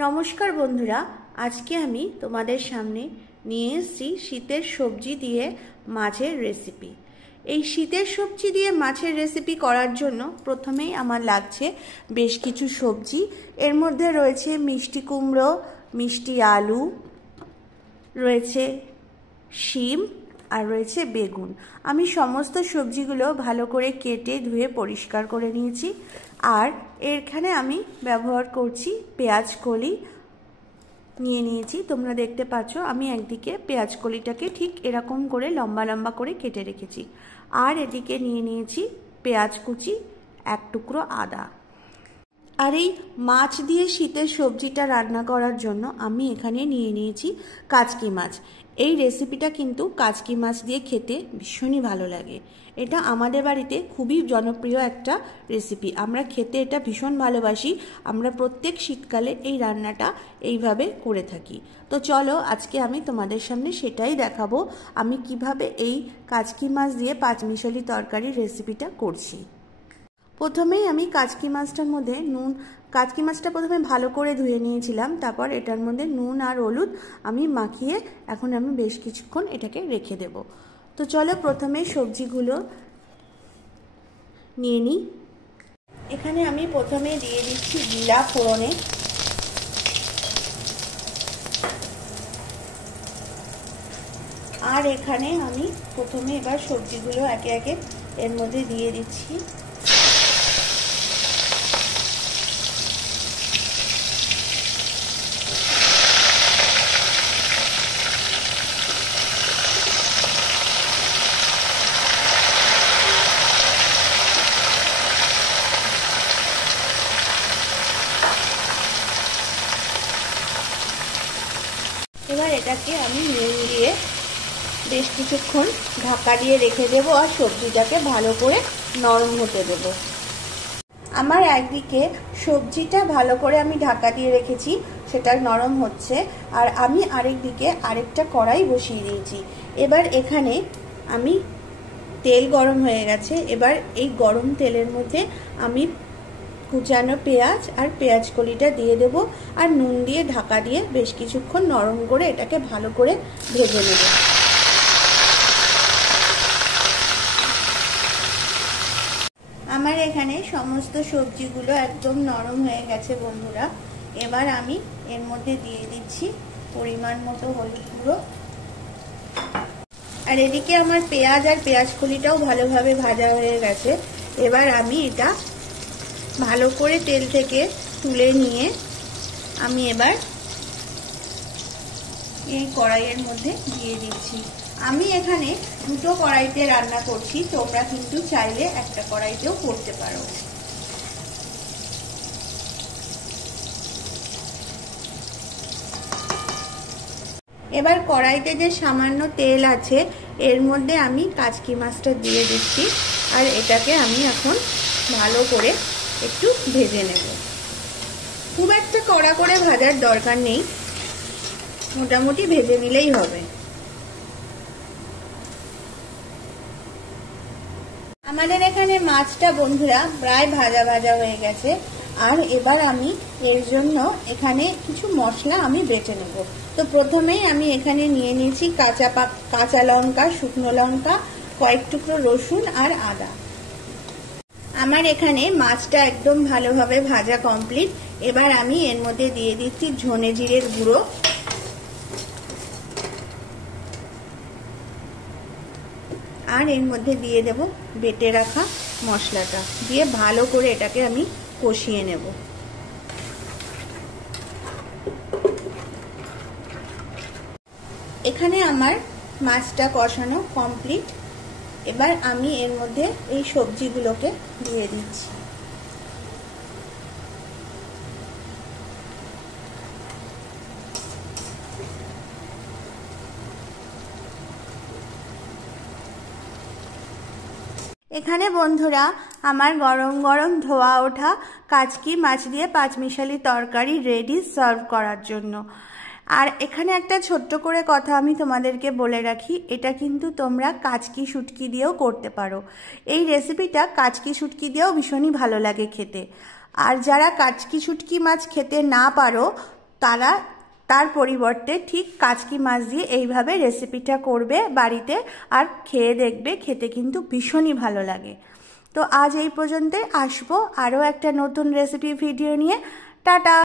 নমস্কার বন্ধুরা, আজকে আমি তোমাদের সামনে নিয়ে এসেছি শীতের সবজি দিয়ে মাছের রেসিপি। এই শীতের সবজি দিয়ে মাছের রেসিপি করার জন্য প্রথমেই আমার লাগছে বেশ কিছু সবজি। এর মধ্যে রয়েছে মিষ্টি কুমড়ো, মিষ্টি আলু, রয়েছে শিম আর রয়েছে বেগুন। আমি সমস্ত সবজিগুলো ভালো করে কেটে ধুয়ে পরিষ্কার করে নিয়েছি। আর এখানে আমি ব্যবহার করছি পেঁয়াজ কলি নিয়ে নিয়েছি। তোমরা দেখতে পাচ্ছ আমি একদিকে পেঁয়াজ কলিটাকে ঠিক এরকম করে লম্বা লম্বা করে কেটে রেখেছি। আর এদিকে নিয়ে নিয়েছি পেঁয়াজ কুচি, এক টুকরো আদা। আর এই মাছ দিয়ে শীতের সবজিটা রান্না করার জন্য আমি এখানে নিয়ে নিয়েছি কাচকি মাছ। এই রেসিপিটা কিন্তু কাচকি মাছ দিয়ে খেতে ভীষণই ভালো লাগে। এটা আমাদের বাড়িতে খুবই জনপ্রিয় একটা রেসিপি, আমরা খেতে এটা ভীষণ ভালোবাসি। আমরা প্রত্যেক শীতকালে এই রান্নাটা এইভাবে করে থাকি। তো চলো আজকে আমি তোমাদের সামনে সেটাই দেখাবো, আমি কিভাবে এই কাচকি মাছ দিয়ে পাঁচমিশালি তরকারির রেসিপিটা করছি। প্রথমেই আমি কাচকি মাছটার মধ্যে কাচকি মাছটা প্রথমে ভালো করে ধুয়ে নিয়েছিলাম। তারপর এটার মধ্যে নুন আর হলুদ আমি মাখিয়ে এখন আমি বেশ কিছুক্ষণ এটাকে রেখে দেব। তো চলো প্রথমে সবজিগুলো নিয়ে নিই। এখানে আমি প্রথমে দিয়ে দিচ্ছি জিরা ফোড়নে। আর এখানে আমি প্রথমে এবার সবজিগুলো একে একে এর মধ্যে দিয়ে দিচ্ছি। এবার এটাকে আমি নুন দিয়ে বেশ কিছুক্ষণ ঢাকা দিয়ে রেখে দেবো আর সবজিটাকে ভালো করে নরম হতে দেবো। আমার একদিকে সবজিটা ভালো করে আমি ঢাকা দিয়ে রেখেছি, সেটা নরম হচ্ছে। আর আমি আরেকদিকে আরেকটা কড়াই বসিয়ে দিয়েছি। এবার এখানে আমি তেল গরম হয়ে গেছে। এবার এই গরম তেলের মধ্যে আমি কুচানো পেঁয়াজ আর পেঁয়াজ কলিটা দিয়ে দেব আর নুন দিয়ে ঢাকা দিয়ে বেশ কিছুক্ষণ নরম করে এটাকে ভালো করে ভেজে নেব। আমার এখানে সমস্ত সবজিগুলো একদম নরম হয়ে গেছে বন্ধুরা। এবার আমি এর মধ্যে দিয়ে দিচ্ছি পরিমাণ মতো হলুদ গুঁড়ো। আর এদিকে আমার পেঁয়াজ আর পেঁয়াজ কলিটাও ভালোভাবে ভাজা হয়ে গেছে। এবার আমি এটা ভালো করে তেল থেকে তুলে নিয়ে আমি এবার এই কড়াইয়ের মধ্যে দিয়ে দিচ্ছি। আমি এখানে দুটো কড়াইতে রান্না করছি, তোমরা কিন্তু চাইলে একটা কড়াইতেও করতে পারো। এবার কড়াইতে যে সামান্য তেল আছে এর মধ্যে আমি কাচকি মাছটা দিয়ে দিচ্ছি আর এটাকে আমি এখন ভালো করে একটু ভেজে নেব। খুব একটা কড়া করে ভাজার দরকার নেই, মোটামুটি ভেজে নিলেই হবে। আমাদের এখানে মাছটা বন্ধুরা প্রায় ভাজা ভাজা হয়ে গেছে। আর এবার আমি এর জন্য এখানে কিছু মশলা আমি বেটে নেব। তো প্রথমেই আমি এখানে নিয়ে নিয়েছি কাঁচা লঙ্কা, শুকনো লঙ্কা, কয়েক টুকরো রসুন আর আদা। আমার এখানে মাছটা একদম ভালোভাবে ভাজা কমপ্লিট। এবার আমি এর মধ্যে দিয়ে দিচ্ছি ধনে জিরের গুঁড়ো, আর এর মধ্যে দিয়ে দেব বেটে রাখা মশলাটা, দিয়ে ভালো করে এটাকে আমি কষিয়ে নেব। এখানে আমার মাছটা কষানো কমপ্লিট। এবার আমি এর মধ্যে এই সবজিগুলোকে দিয়ে দিচ্ছি। এখানে বন্ধুরা আমার গরম গরম ধোয়া ওঠা কাচকি মাছ দিয়ে পাঁচমিশালি তরকারি রেডি সার্ভ করার জন্য। আর এখানে একটা ছোট্ট করে কথা আমি তোমাদেরকে বলে রাখি, এটা কিন্তু তোমরা কাচকি শুটকি দিয়েও করতে পারো। এই রেসিপিটা কাচকি শুটকি দিয়েও ভীষণই ভালো লাগে খেতে। আর যারা কাচকি শুটকি মাছ খেতে না পারো তারা তার পরিবর্তে ঠিক কাচকি মাছ দিয়ে এইভাবে রেসিপিটা করবে বাড়িতে, আর খেয়ে দেখবে, খেতে কিন্তু ভীষণই ভালো লাগে। তো আজ এই পর্যন্তই, আসবো আরও একটা নতুন রেসিপি ভিডিও নিয়ে। টাটা।